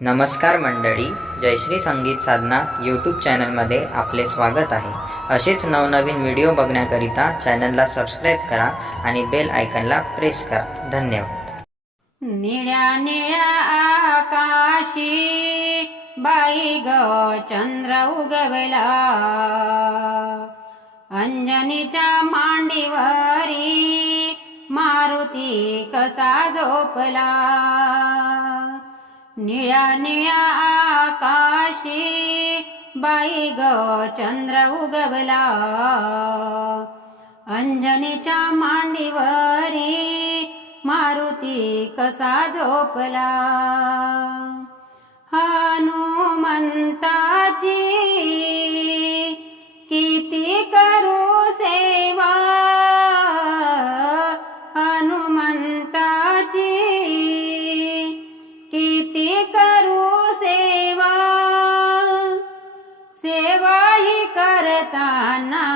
नमस्कार मंडळी, जयश्री संगीत साधना यूट्यूब चॅनलमध्ये आपले स्वागत आहे। असेच नवनवीन व्हिडिओ बघण्याकरिता चॅनलला सबस्क्राईब करा आणि बेल आयकॉनला प्रेस करा। धन्यवाद। निळ्या निळ्या आकाशी बाई ग चंद्र उगवला, अंजनीच्या मांडीवरी मारुती कसा झोपला। निळ्या निळ्या आकाशी बाई ग चंद्र उगवला, अंजनीच्या मांडीवरी मारुती कसा झोपला। हनुमंताची किती करू सेवा, हनुमंताची किती करू सेवा, सेवा ही करताना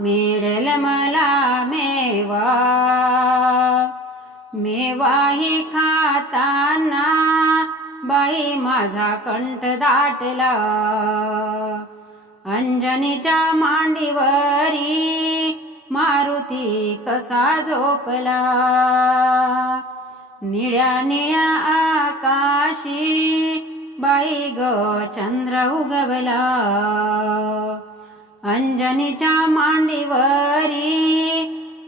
मिळेल मला मेवा, मेवाही खाताना बाई माझा कंठ दाटला। अंजनीच्या मांडीवरी मारुती कसा झोपला। निळ्या निळ्या आकाशी बाई ग चंद्र उगवला, अंजनीच्या मांडीवरी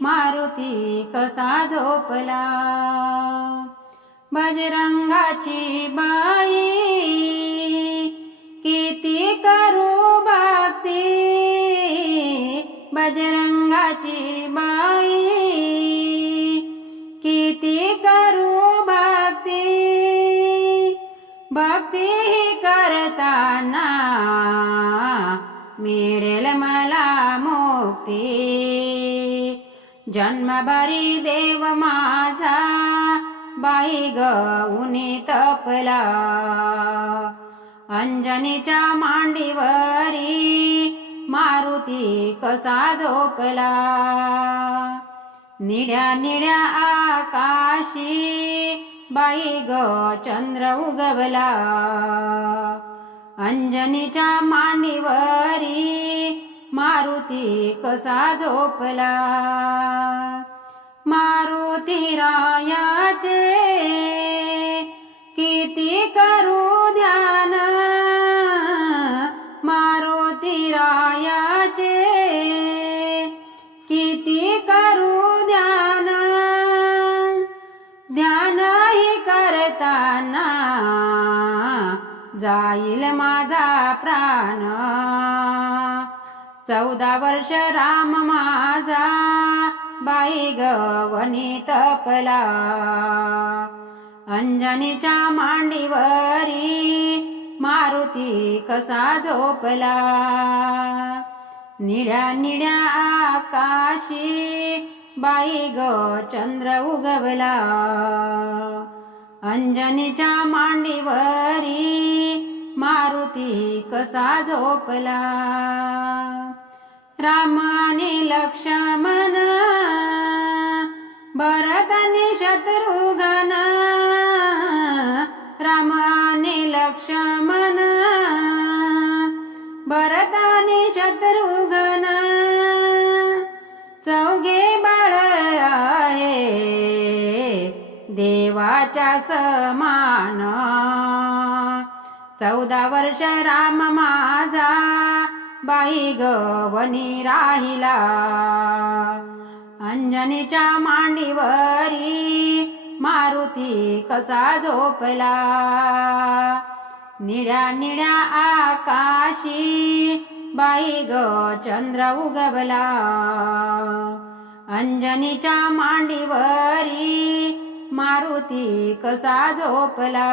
मारुती कसा झोपला। बजरंगाची बाई किती करू भक्ती, बजरंगाची बाई किती करू भक्ती, भक्ती करताना मिळेल मला मुक्ती। जन्मभरी देव माझा बाई ग उनी तपला, अंजनीच्या मांडीवरी मारुती कसा झोपला। निळ्या निळ्या आकाशी बाई ग चंद्र उगवला, अंजनीच्या मांडीवरी मारुती कसा झोपला। मारुती रायाचे किती करू ध्यान, मारुती रायाचे किती करू ध्यान, ध्यान ही करताना जाईल माझा प्राण। 14 वर्ष राम माझा बाई ग वनी तपला, अंजनीच्या मांडीवरी मारुती कसा झोपला। निळ्या निळ्या आकाशी बाई ग चंद्र उगवला, अंजनीच्या मांडीवरी मारुती कसा झोपला। राम आणि लक्ष्मण भरत आणि शत्रुघ्न, राम आणि लक्ष्मण भरत आणि शत्रुघ्न, चौघे बाळ आहे देवाच्या समान। 14 वर्ष राम माझा बाई ग वनी राहिला, अंजनीच्या मांडीवरी मारुती कसा झोपला। निळ्या निळ्या आकाशी बाई ग चंद्र उगवला, अंजनीच्या मांडीवरी मारुती कसा झोपला।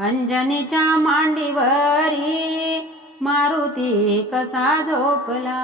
अंजनीच्या मांडीवरी मारुती कसा झोपला।